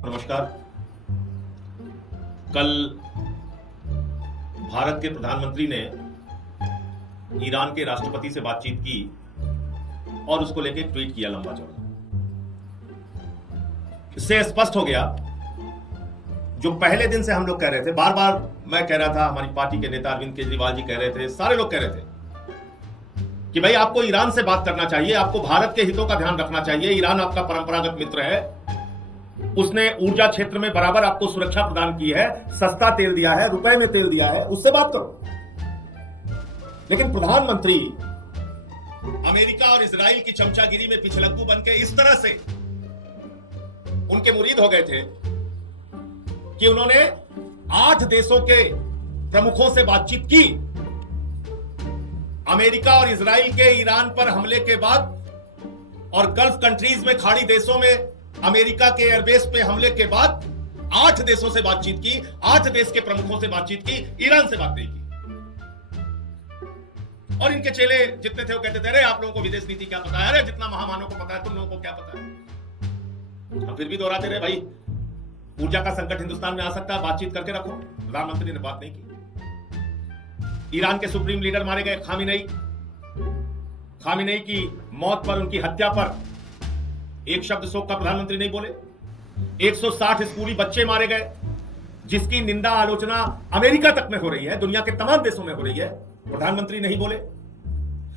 नमस्कार। कल भारत के प्रधानमंत्री ने ईरान के राष्ट्रपति से बातचीत की और उसको लेकर एक ट्वीट किया लंबा चौड़ा। इससे स्पष्ट हो गया, जो पहले दिन से हम लोग कह रहे थे, बार बार मैं कह रहा था, हमारी पार्टी के नेता अरविंद केजरीवाल जी कह रहे थे, सारे लोग कह रहे थे कि भाई आपको ईरान से बात करना चाहिए, आपको भारत के हितों का ध्यान रखना चाहिए। ईरान आपका परंपरागत मित्र है, उसने ऊर्जा क्षेत्र में बराबर आपको सुरक्षा प्रदान की है, सस्ता तेल दिया है, रुपए में तेल दिया है, उससे बात करो। लेकिन प्रधानमंत्री अमेरिका और इजराइल की चमचागिरी में पिछलग्गू बनके इस तरह से उनके मुरीद हो गए थे कि उन्होंने 8 देशों के प्रमुखों से बातचीत की। अमेरिका और इजराइल के ईरान पर हमले के बाद और गल्फ कंट्रीज में, खाड़ी देशों में अमेरिका के एयरबेस पे हमले के बाद 8 देशों से बातचीत की, 8 देश के प्रमुखों से बातचीत की, ईरान से बात नहीं की। और इनके चेले जितने थे वो कहते थे, अरे आप लोगों को विदेश नीति क्या पता है, अरे जितना महामानव को पता है तुम लोगों को क्या पता है। हम फिर भी दोहराते रहे, भाई ऊर्जा का संकट हिंदुस्तान में आ सकता है, बातचीत करके रखो। प्रधानमंत्री ने बात नहीं की। ईरान के सुप्रीम लीडर मारे गए, खामिनेई की मौत पर, उनकी हत्या पर एक शब्द शोक का प्रधानमंत्री नहीं बोले। 160 स्कूली बच्चे मारे गए, जिसकी निंदा आलोचना अमेरिका तक में हो रही है, दुनिया के तमाम देशों में हो रही है, प्रधानमंत्री नहीं बोले।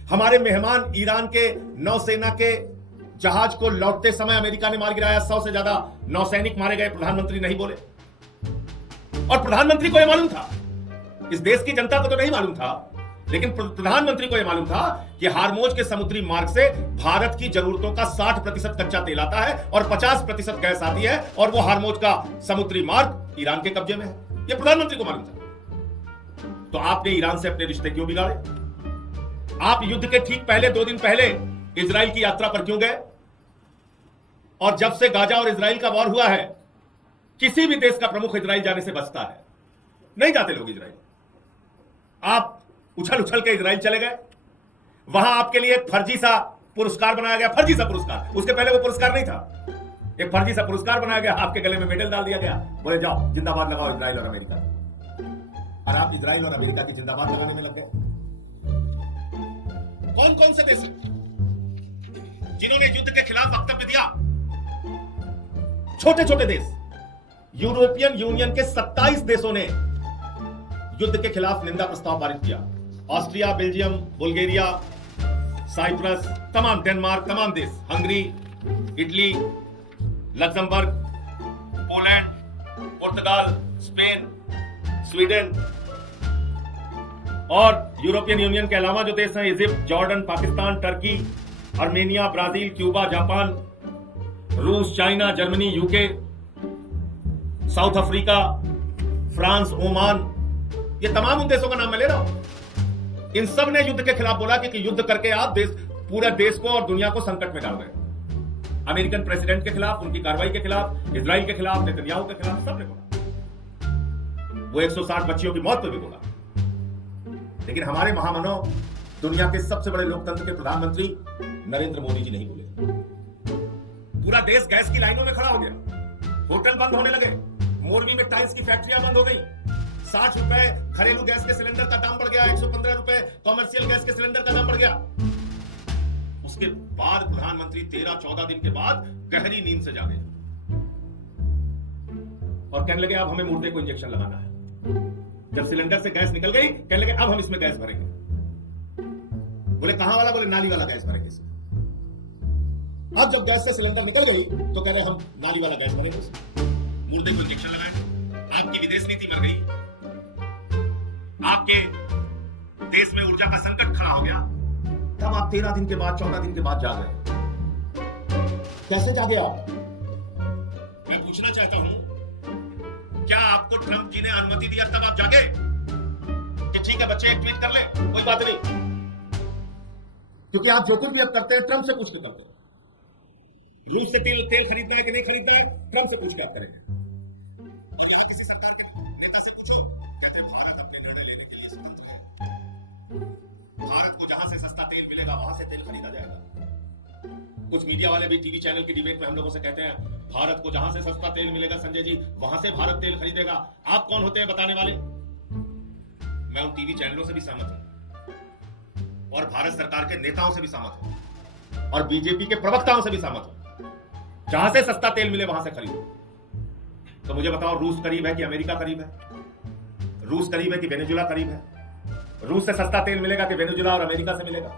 हमारे मेहमान ईरान के नौसेना के जहाज को लौटते समय अमेरिका ने मार गिराया, 100 से ज्यादा नौसैनिक मारे गए, प्रधानमंत्री नहीं बोले। और प्रधानमंत्री को यह मालूम था, इस देश की जनता को तो नहीं मालूम था, लेकिन प्रधानमंत्री को यह मालूम था कि हार्मोज के समुद्री मार्ग से भारत की जरूरतों का 60% कच्चा तेल आता है और 50% गैस आती है, और वो हार्मोज का समुद्री मार्ग ईरान के कब्जे में है। यह प्रधानमंत्री को मालूम था। तो आपने ईरान से अपने रिश्ते क्यों बिगाड़े? आप युद्ध के ठीक पहले, 2 दिन पहले इजराइल की यात्रा पर क्यों गए? और जब से गाजा और इजराइल का वॉर हुआ है, किसी भी देश का प्रमुख इजराइल जाने से बचता है, नहीं जाते लोग इजराइल। आप उछल उछल के इजराइल चले गए, वहां आपके लिए एक फर्जी सा पुरस्कार बनाया गया, फर्जी सा पुरस्कार, उसके पहले वो पुरस्कार नहीं था, एक फर्जी सा पुरस्कार बनाया गया, आपके गले में मेडल डाल दिया गया, बोले जाओ जिंदाबाद लगाओ इजराइल और अमेरिका। और आप इजराइल और अमेरिका की जिंदाबाद लगाने में लग गए। कौन कौन से देश जिन्होंने युद्ध के खिलाफ वक्तव्य दिया? छोटे छोटे देश। यूरोपियन यूनियन के 27 देशों ने युद्ध के खिलाफ निंदा प्रस्ताव पारित किया। ऑस्ट्रिया, बेल्जियम, बुल्गारिया, साइप्रस, तमाम, डेनमार्क, तमाम देश, हंगरी, इटली, लक्जमबर्ग, पोलैंड, पुर्तगाल, स्पेन, स्वीडन और यूरोपियन यूनियन के अलावा जो देश हैं, Egypt, Jordan, Pakistan, Turkey, Armenia, Brazil, Cuba, Japan, रूस, China, Germany, UK, South Africa, France, Oman, ये तमाम उन देशों का नाम मैं ले रहा हूं। इन सब ने युद्ध के खिलाफ बोला कि युद्ध करके आप पूरे देश को और दुनिया को संकट में डाल रहे हैं। अमेरिकन प्रेसिडेंट के खिलाफ, उनकी कार्रवाई के खिलाफ, इजराइल के खिलाफ, नेतन्याहू के खिलाफ, सबने बोला। वो 160 बच्चियों की मौत पर भी बोला। लेकिन हमारे महामानव, दुनिया के सबसे बड़े लोकतंत्र के प्रधानमंत्री नरेंद्र मोदी जी नहीं बोले। पूरा देश गैस की लाइनों में खड़ा हो गया, होटल बंद होने लगे, मोरबी में टाइल्स की फैक्ट्रियां बंद हो गई, 60 रुपए घरेलू गैस के सिलेंडर का दाम बढ़ गया, 115 रुपए कॉमर्शियल गैस के सिलेंडर का दाम बढ़ गया। उसके बाद प्रधानमंत्री 13-14 दिन के बाद गहरी नींद से जागे और कहने लगे अब हमें मुर्दे को इंजेक्शन लगाना है। जब सिलेंडर से गैस निकल गई, कहने लगे अब हम इसमें गैस भरेंगे। बोले कहां वाला? बोले नाली वाला गैस भरेंगे इसमें। अब जब गैस से सिलेंडर निकल गई तो कह रहे हम नाली वाला गैस भरेंगे इसमें, मुर्दे को इंजेक्शन लगाएंगे। आपकी विदेश नीति मर गई, आपके देश में ऊर्जा का संकट खड़ा हो गया। तब आप 13 दिन के बाद, 14 दिन के बाद जाग रहे। कैसे जागे आप? मैं पूछना चाहता हूं, क्या आपको ट्रंप जी ने अनुमति दिया तब आप जागे कि ठीक है बच्चे एक ट्वीट कर ले, कोई बात नहीं? क्योंकि आप जो कुछ भी अब करते हैं ट्रंप से पूछ के करते हैं। रूस से तेल खरीदना है कि नहीं खरीदना है, ट्रंप से पूछ के आप करेंगे। और यहाँ किसी सरकार के नेता से पूछो, कहते हैं भारत अपने निर्णय लेने के लिए स्वतंत्र है। भारत को जहां से सस्ता तेल मिलेगा वहां से तेल खरीदा जाएगा। कुछ मीडिया वाले भी टीवी चैनल की डिबेट में हम लोगों से कहते हैं भारत को जहां से सस्ता तेल मिलेगा संजय जी वहां से भारत तेल खरीदेगा। आप कौन होते हैं बताने वाले? मैं उन टीवी चैनलों से भी सहमत हूं और भारत सरकार के नेताओं से भी सहमत हूं और बीजेपी के प्रवक्ताओं से भी सहमत हूं। जहां से सस्ता तेल मिले वहां से खरीदो। तो मुझे बताओ, रूस करीब है कि अमेरिका करीब है? रूस करीब है कि वेनेजुला करीब है? रूस से सस्ता तेल मिलेगा कि वेनेजुला और अमेरिका से मिलेगा?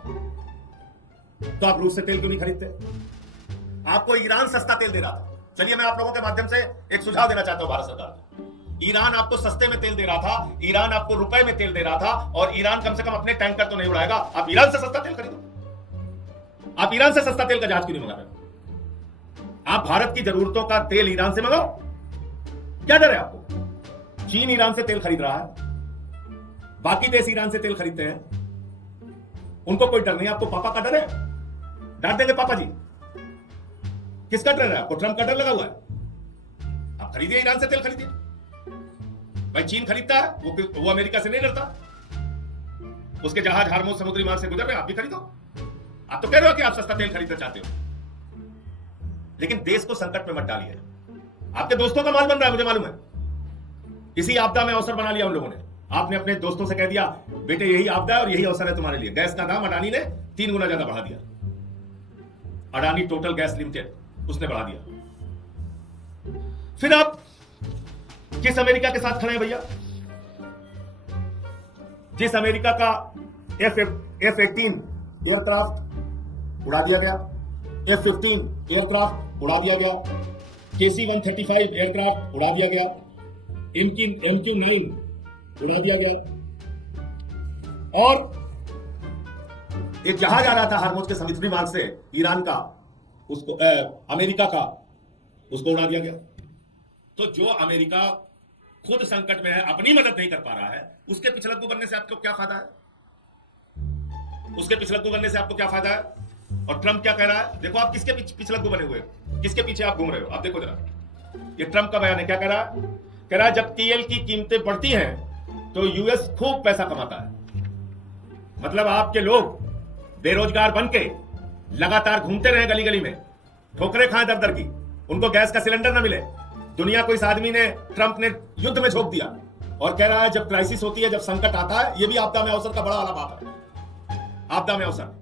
तो आप रूस से तेल क्यों नहीं खरीदते? आपको ईरान सस्ता तेल दे रहा था। चलिए मैं आप लोगों के माध्यम से एक सुझाव देना चाहता हूं भारत सरकार को। ईरान आपको सस्ते में तेल दे रहा था, ईरान आपको रुपए में तेल दे रहा था और ईरान कम से कम अपने टैंकर तो नहीं उड़ाएगा। आप ईरान से सस्ता तेल खरीदो। आप ईरान से सस्ता तेल का जहाज क्यों नहीं मंगा रहे? आप भारत की जरूरतों का तेल ईरान से मंगाओ। क्या डर है आपको? चीन ईरान से तेल खरीद रहा है, बाकी देश ईरान से तेल खरीदते हैं, उनको कोई डर नहीं। आपको पापा का डर है? डांट देंगे पापा जी। किसका डर है आपको? ट्रंप का डर लगा हुआ है। आप खरीदिए, ईरान से तेल खरीदिए। भाई चीन खरीदता है, वो अमेरिका से नहीं डरता। उसके जहाज हार्मोज समुद्री मार्ग से गुजर रहे, आप भी खरीदो। आप तो कह रहे हो कि आप सस्ता तेल खरीदना चाहते हो, लेकिन देश को संकट में मत डालिए। आपके दोस्तों का माल बन रहा है, मुझे मालूम है। इसी आपदा में अवसर बना लिया उन लोगों ने। आपने अपने दोस्तों से कह दिया बेटे यही आपदा है और यही अवसर है तुम्हारे लिए। गैस का दाम अडानी ने 3 गुना ज्यादा बढ़ा दिया। अडानी टोटल गैस लिमिटेड, उसने बढ़ा दिया। फिर आप किस अमेरिका के साथ खड़े हैं भैया? जिस अमेरिका का F-18 एयरक्राफ्ट उड़ा दिया गया, F-15 एयरक्राफ्ट उड़ा दिया गया, KC-135 एयरक्राफ्ट उड़ा दिया गया, MQ-9 उड़ा दिया गया और एक जहाज आ रहा था हार्मोज के समुद्री मार्ग से ईरान का, उसको अमेरिका का, उसको उड़ा दिया गया। तो जो अमेरिका खुद संकट में है, अपनी मदद नहीं कर पा रहा है, उसके पिछलग्गू बनने से आपको क्या फायदा है? उसके पिछलग्गू बनने से आपको क्या फायदा है? और ट्रंप क्या कह रहा है? देखो आप किसके पिछलग्गू बने हुए, किसके पीछे आप घूम रहे हो। आप देखो जरा, ये ट्रंप का बयान है। क्या कह रहा है? कह रहा है जब तेल की कीमतें बढ़ती हैं तो यूएस खूब पैसा कमाता है। मतलब आपके लोग बेरोजगार बन के लगातार घूमते रहे गली गली में, ठोकरें खाएं दर दर की, उनको गैस का सिलेंडर ना मिले। दुनिया को इस आदमी ने, ट्रंप ने युद्ध में झोंक दिया और कह रहा है जब क्राइसिस होती है, जब संकट आता है, ये भी आपदा में अवसर का बड़ा वाला बात है। आपदा में अवसर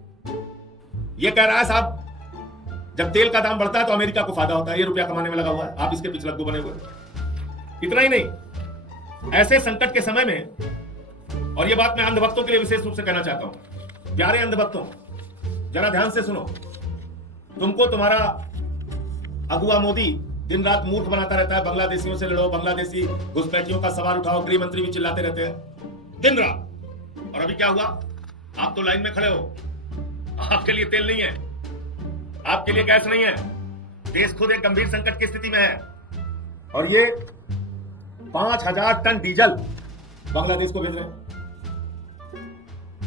ये कह रहा है साहब, जब तेल का दाम बढ़ता है तो अमेरिका को फायदा होता है, ये रुपया कमाने में लगा हुआ है। आप इसके पिछलग्गू बने हुए। इतना ही नहीं, ऐसे संकट के समय में, और ये बात मैं अंधभक्तों के लिए विशेष रूप से कहना चाहता हूं, प्यारे अंधभक्तों जरा ध्यान से सुनो। तुमको तुम्हारा अगुआ मोदी दिन रात मूर्ख बनाता रहता है, बांग्लादेशियों से लड़ो, बांग्लादेशी घुसपैठियों का सवाल उठाओ, गृह मंत्री भी चिल्लाते रहते हैं दिन रात। और अभी क्या हुआ? आप तो लाइन में खड़े हो, आपके लिए तेल नहीं है, आपके लिए गैस नहीं है। देश खुद एक गंभीर संकट की स्थिति में है और ये 5000 टन डीजल बांग्लादेश को भेज रहे हैं।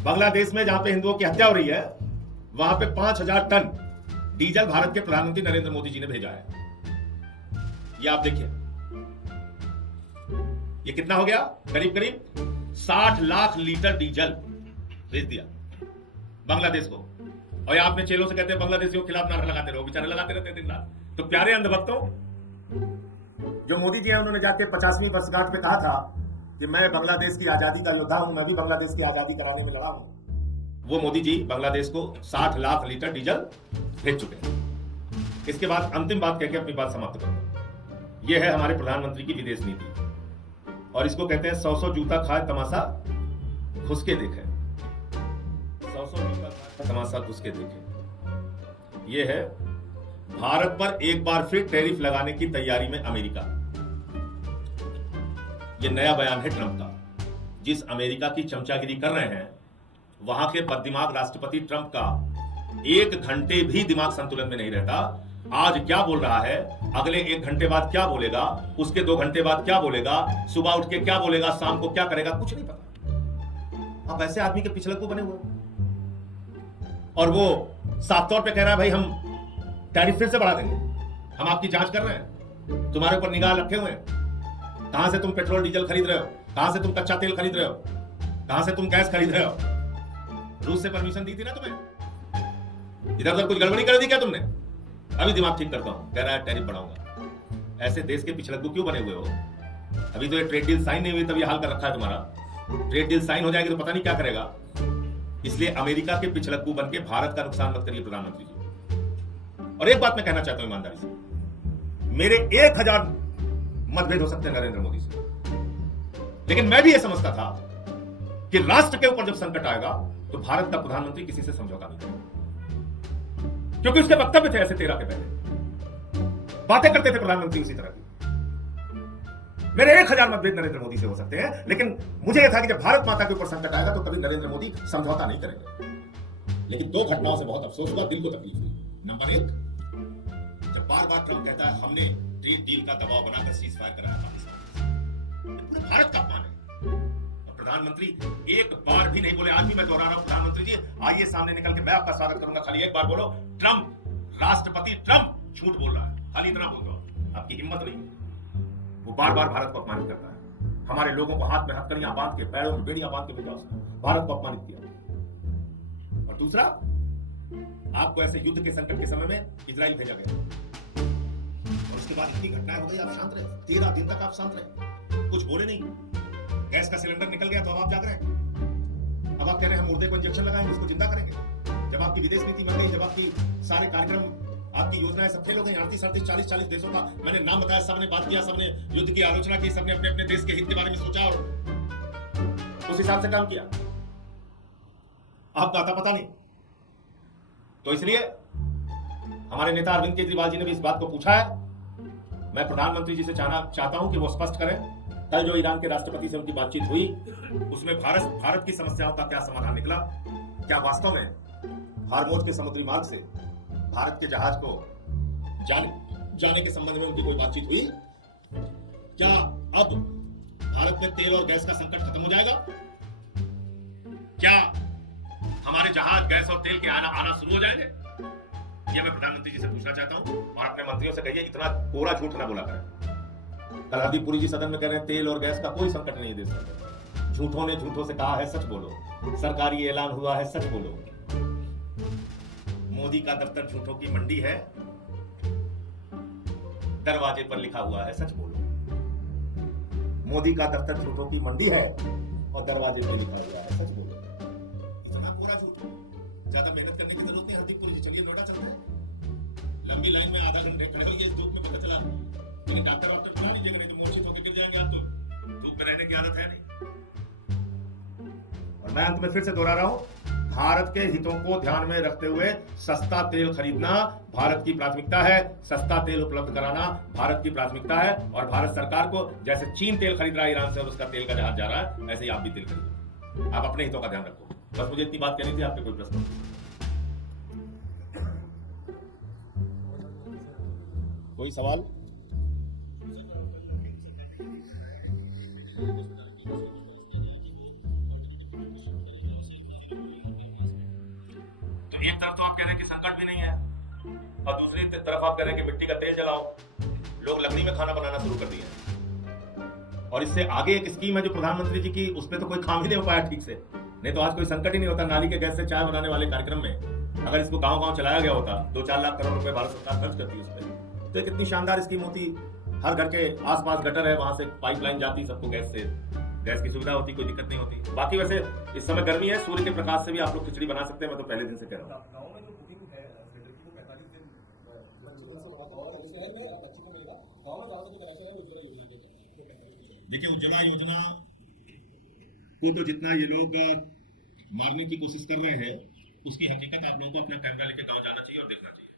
बांग्लादेश में जहां पे हिंदुओं की हत्या हो रही है, वहां पे 5000 टन डीजल भारत के प्रधानमंत्री नरेंद्र मोदी जी ने भेजा है। ये आप देखिए, ये कितना हो गया? करीब करीब 60 लाख लीटर डीजल भेज दिया बांग्लादेश को। और आपने चेलों से कहते हैं बांग्लादेशियों के खिलाफ नारा लगाते रहो, बेचारे लगाते रहते हैं दिन रात। तो प्यारे अंधभक्तों, जो मोदी जी हैं उन्होंने जाके 50वीं वर्षगांठ पे कहा था कि मैं बांग्लादेश की आजादी का योद्धा हूं, मैं भी बांग्लादेश की आजादी कराने में लड़ा हूं। वो मोदी जी बांग्लादेश को 60 लाख लीटर डीजल भेज चुके हैं। इसके बाद अंतिम बात कहकर अपनी बात समाप्त करूंगा। यह है हमारे प्रधानमंत्री की विदेश नीति, और इसको कहते हैं 100 जूता खाए तमाशा घुस के देखे। 100 जूता खाए तमाशा घुस के देखे। यह है भारत पर एक बार फिर टैरिफ लगाने की तैयारी में अमेरिका। यह नया बयान है ट्रंप का। जिस अमेरिका की चमचागिरी कर रहे हैं, वहां के बददिमाग राष्ट्रपति ट्रंप का 1 घंटे भी दिमाग संतुलन में नहीं रहता। आज क्या बोल रहा है, अगले 1 घंटे बाद क्या बोलेगा, उसके 2 घंटे बाद क्या बोलेगा, सुबह उठ के क्या बोलेगा, शाम को क्या करेगा, कुछ नहीं पता। अब ऐसे आदमी के पिछलग्गू बने हुए और वो साफ तौर पे कह रहा है भाई हम टैरिफ फिर से बढ़ा देंगे, हम आपकी जांच कर रहे हैं, तुम्हारे ऊपर निगाह रखे हुए हैं, कहां से तुम पेट्रोल डीजल खरीद रहे हो, कहां से तुम कच्चा तेल खरीद रहे हो, कहां से तुम गैस खरीद रहे हो। रूस से परमिशन दी थी ना तुम्हें, इधर उधर कुछ गड़बड़ी कर दी क्या तुमने? अभी दिमाग ठीक करता हूं, कह रहा है टैरिफ बढ़ाऊंगा। ऐसे देश के पिछलग्गू क्यों बने हुए हो? अभी तो ये ट्रेड डील साइन नहीं हुई, तब ये हाल कर रखा है तुम्हारा। ट्रेड डील साइन हो जाएगी तो पता नहीं क्या करेगा। इसलिए अमेरिका के पिछलग्गू बन के भारत का नुकसान मत करिए प्रधानमंत्री जी। और एक बात मैं कहना चाहता हूं ईमानदारी से, मेरे 1000 मतभेद हो सकते हैं नरेंद्र मोदी से, लेकिन मैं भी यह समझता था कि राष्ट्र के ऊपर जब संकट आएगा तो भारत का प्रधानमंत्री किसी से समझौता नहीं करेगा, क्योंकि उसके वक्तव्य थे ऐसे 13 के पहले, बातें करते थे प्रधानमंत्री उसी तरह की। मेरे 1000 मतभेद नरेंद्र मोदी से हो सकते हैं, लेकिन मुझे यह था कि जब भारत माता के ऊपर संकट आएगा तो कभी नरेंद्र मोदी समझौता नहीं करेंगे। लेकिन 2 घटनाओं से बहुत अफसोस हुआ, दिल को तकलीफ हुई। नंबर 1, जब बार बार ट्रंप कहता है हमने ट्रेड डील का दबाव बनाकर सीज फायर कराया पाकिस्तान, पूरे भारत का अपमान है। प्रधानमंत्री एक बार भी नहीं बोले। आज भी मैं दोहरा रहा हूं, प्रधानमंत्री जी आइए सामने निकल के मैं आपका स्वागत करूंगा, खाली एक बार बोलो ट्रंप, राष्ट्रपति ट्रंप झूठ बोल रहा है, खाली इतना बोल दो। आपकी हिम्मत नहीं, वो बार बार भारत को अपमानित करता है। हमारे लोगों को हाथ में हथकड़ियां बांध के, पैरों में बेड़ियां बांध के भेजा उसने, भारत को अपमानित किया। और दूसरा, आपको ऐसे युद्ध के संकट के समय में इजराइल भेजा गया और उसके बाद इतनी घटनाएं हो गई, आप शांत रहे। 13 दिन तक आप शांत रहे, कुछ बोले नहीं। गैस का सिलेंडर निकल गया तो अब आप जाग रहे हैं। अब आप कह रहे हैं हम मुर्दे को इंजेक्शन लगाएंगे, उसको जिंदा करेंगे। जब आपकी विदेश नीति बन गई, जब आपकी सारे कार्यक्रम, आपकी योजनाएं सब फेल हो गई, 38, 40 देशों का मैंने नाम बताया, सबने बात किया, सबने युद्ध की आलोचना की, सबने अपने अपने देश के हित के बारे में सोचा और उस हिसाब से काम किया। आपका आता पता नहीं। तो इसलिए हमारे नेता अरविंद केजरीवाल जी ने भी इस बात को पूछा है। मैं प्रधानमंत्री जी से चाहता हूं कि वो स्पष्ट करें, कल जो ईरान के राष्ट्रपति से उनकी बातचीत हुई उसमें भारत की समस्याओं का क्या समाधान निकला? क्या वास्तव में हार्मोज के समुद्री मार्ग से भारत के जहाज को जाने के संबंध में उनकी कोई बातचीत हुई? क्या अब भारत में तेल और गैस का संकट खत्म हो जाएगा? क्या हमारे जहाज गैस और तेल के आना शुरू हो जाएंगे? यह मैं प्रधानमंत्री जी से पूछना चाहता हूं। और अपने मंत्रियों से कहिए इतना कोरा झूठ ना बोला करें। कल हरदीप पुरी जी सदन में कह रहे हैं तेल और गैस का कोई संकट नहीं है देश में। झूठों ने झूठों से कहा है, सच बोलो। सरकारी ऐलान हुआ है, सच बोलो। मोदी का दफ्तर झूठों की मंडी है, दरवाजे पर लिखा हुआ है, सच बोलो। मोदी का दफ्तर झूठों की मंडी है और दरवाजे पर लिखा हुआ है, सच बोलो। इतना कोरा झूठ, ज्यादा मेहनत करने की जरूरत नहीं। हरदीप पुरी जी चलिए नोएडा चलते हैं, लंबी लाइन में आधा घंटे खड़े होइए, इस धूप में पता चला, लेकिन डॉक्टर बता लीजिएगा, नहीं तो मूर्छित होकर गिर जाएंगे आप। तो धूप में रहने की आदत है नहीं। और मैं अंत में फिर से दोहरा रहा हूं, भारत के हितों को ध्यान में रखते हुए सस्ता तेल खरीदना भारत की प्राथमिकता है। सस्ता तेल उपलब्ध कराना भारत की प्राथमिकता है। और भारत सरकार को, जैसे चीन तेल खरीद रहा है ईरान से और उसका तेल का जहाज जा रहा है, ऐसे ही आप भी तेल खरीदो। आप अपने हितों का ध्यान रखो। बस मुझे इतनी बात कहनी थी। आपके कोई प्रश्न? कोई सवाल? एक तरफ तो आप कह रहे हैं कि संकट भी नहीं है और दूसरी तरफ आप कह रहे हैं कि मिट्टी का तेल जलाओ। लोग लकड़ी में खाना बनाना शुरू कर दिए। और इससे आगे एक स्कीम है जो प्रधानमंत्री जी की, उसमें तो कोई काम ही नहीं हो पाया ठीक से। नहीं तो आज कोई संकट ही नहीं होता। नाली के गैस से चाय बनाने वाले कार्यक्रम में अगर इसको गांव-गांव चलाया गया होता, 2-4 लाख करोड़ रुपए भारत सरकार खर्च करती है उस पर, तो कितनी शानदार स्कीम होती। हर घर के आसपास गटर है, वहां से पाइपलाइन जाती, सबको गैस की सुविधा होती, कोई दिक्कत नहीं होती। बाकी वैसे इस समय गर्मी है, सूर्य के प्रकाश से भी आप लोग खिचड़ी बना सकते हैं। मैं तो पहले दिन से कह रहा हूँ। देखिए, उज्ज्वला योजना को तो जितना ये लोग मारने की कोशिश कर रहे हैं, उसकी हकीकत आप लोगों को अपना कैमरा लेके गांव जाना चाहिए और देखना चाहिए।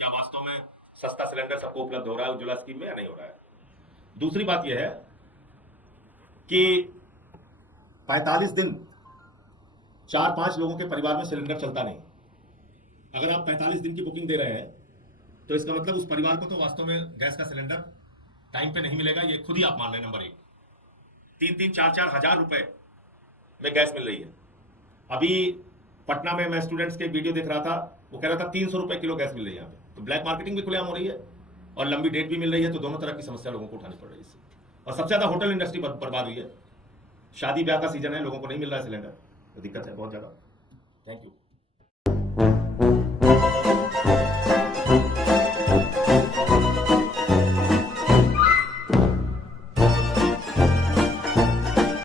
क्या वास्तव में सस्ता सिलेंडर सबको उपलब्ध हो रहा है उज्ज्वला स्कीम में या नहीं हो रहा है? दूसरी बात यह है कि 45 दिन 4-5 लोगों के परिवार में सिलेंडर चलता नहीं। अगर आप 45 दिन की बुकिंग दे रहे हैं तो इसका मतलब उस परिवार को तो वास्तव में गैस का सिलेंडर टाइम पे नहीं मिलेगा। ये खुद ही आप मान रहे हैं। नंबर 1, 3-3, 4-4 हजार रुपए में गैस मिल रही है। अभी पटना में मैं स्टूडेंट्स के वीडियो देख रहा था, वो कह रहा था 300 रुपए किलो गैस मिल रही है यहाँ पे। तो ब्लैक मार्केटिंग भी खुलेआम हो रही है और लंबी डेट भी मिल रही है। तो दोनों तरह की समस्या लोगों को उठानी पड़ रही है इससे। और सबसे ज्यादा होटल इंडस्ट्री बर्बाद हुई है। शादी ब्याह का सीजन है, लोगों को नहीं मिल रहा है सिलेंडर, तो दिक्कत है बहुत ज्यादा। Thank you.